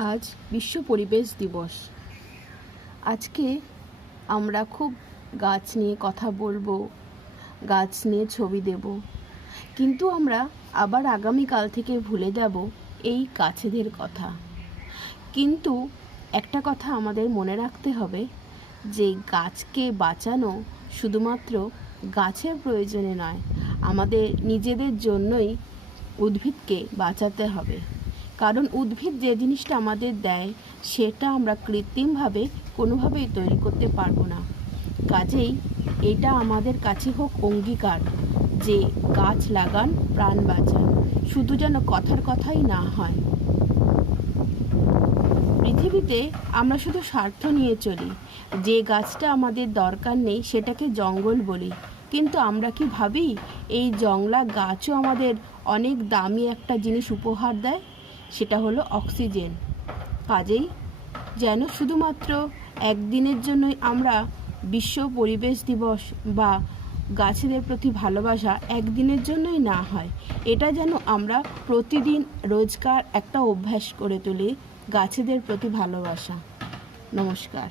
আজ বিশ্ব পরিবেশ দিবস। আজকে আমরা খুব গাছ নিয়ে কথা বলবো, গাছ নিয়ে ছবি দেব, কিন্তু আমরা আবার আগামীকাল থেকে ভুলে যাব এই গাছেদের কথা। কিন্তু একটা কথা আমাদের মনে রাখতে হবে যে গাছকে বাঁচানো শুধুমাত্র গাছের প্রয়োজনে নয়, আমাদের নিজেদের জন্যই উদ্ভিদকে বাঁচাতে হবে। কারণ উদ্ভিদ যে জিনিসটা আমাদের দেয় সেটা আমরা কৃত্রিমভাবে কোনোভাবেই তৈরি করতে পারবো না। কাজেই এটা আমাদের কাছে হোক অঙ্গীকার যে গাছ লাগান, প্রাণ বাঁচান, শুধু যেন কথার কথাই না হয়। পৃথিবীতে আমরা শুধু স্বার্থ নিয়ে চলি, যে গাছটা আমাদের দরকার নেই সেটাকে জঙ্গল বলি, কিন্তু আমরা কি ভাবি এই জংলা গাছও আমাদের অনেক দামি একটা জিনিস উপহার দেয়, সেটা হলো অক্সিজেন। কাজেই যেন শুধুমাত্র একদিনের জন্যই আমরা বিশ্ব পরিবেশ দিবস বা গাছেদের প্রতি ভালোবাসা একদিনের জন্যই না হয়, এটা যেন আমরা প্রতিদিন রোজকার একটা অভ্যাস করে তুলি গাছেদের প্রতি ভালোবাসা। নমস্কার।